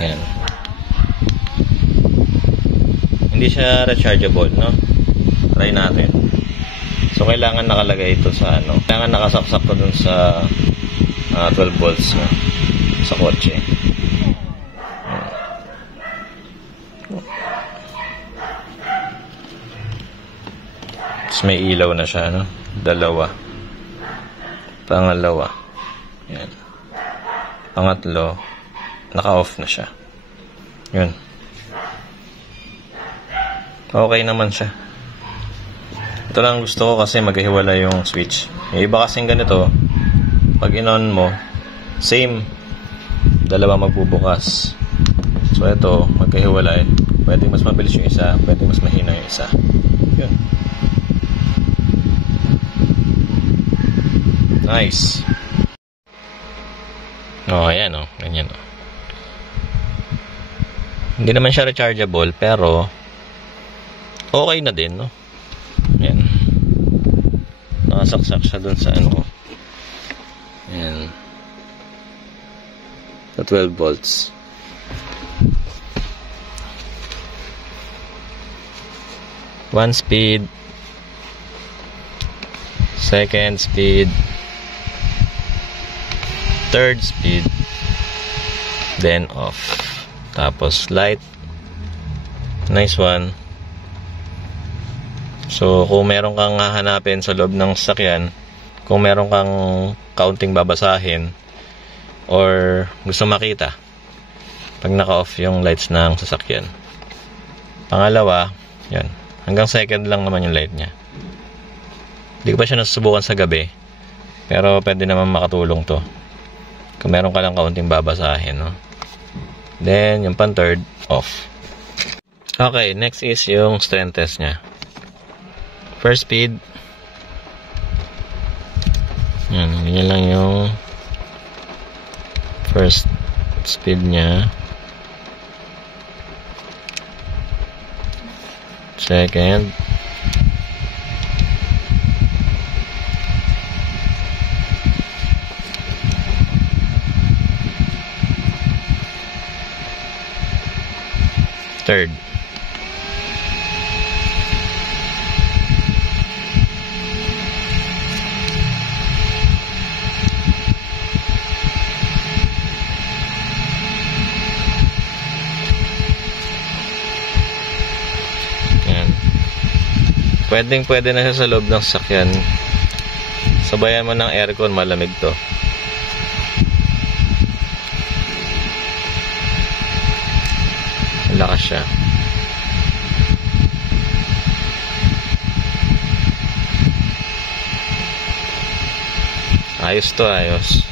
Ayan. Hindi siya rechargeable, no? Try natin. So, kailangan nakalagay ito sa ano. Kailangan nakasaksak to dun sa 12 volts, no? Sa kotse. Tapos may ilaw na siya, no? Dalawa. Pangalawa. Yan. Pangatlo, naka-off na siya. Yun. Okay naman siya. Ito lang gusto ko kasi maghihiwala yung switch. Yung iba kasing ganito, pag in-on mo, same. Dalawa magbubukas. So ito, maghihiwalay. Pwedeng mas mabilis yung isa, pwedeng mas mahina yung isa. Yun. Nice. Oh, ayan oh. Ganyan oh. Hindi naman siya rechargeable, pero okay na din, no? Ayan. Nakasaksak siya dun sa ano. Ayan. Sa 12 volts. One speed. Second speed. Third speed, then off. Tapos light. Nice one. So kung meron kang hahanapin sa loob ng sasakyan, kung meron kang counting babasahin or gusto makita pag naka-off yung lights ng sasakyan. Pangalawa, yan. Hanggang second lang naman yung light niya. Hindi ko pa siya nasusubukan sa gabi, pero pwede naman makatulong to kung meron ka lang kaunting babasahin, no? Then, yung pan-third, off. Okay, next is yung strength test niya. First speed. Ganyan lang yung first speed niya. Second. Third. Yan. Pwede na siya sa loob ng sasakyan. Sabayan mo ng aircon, malamig to. Lakas siya. Ayos to, ayos.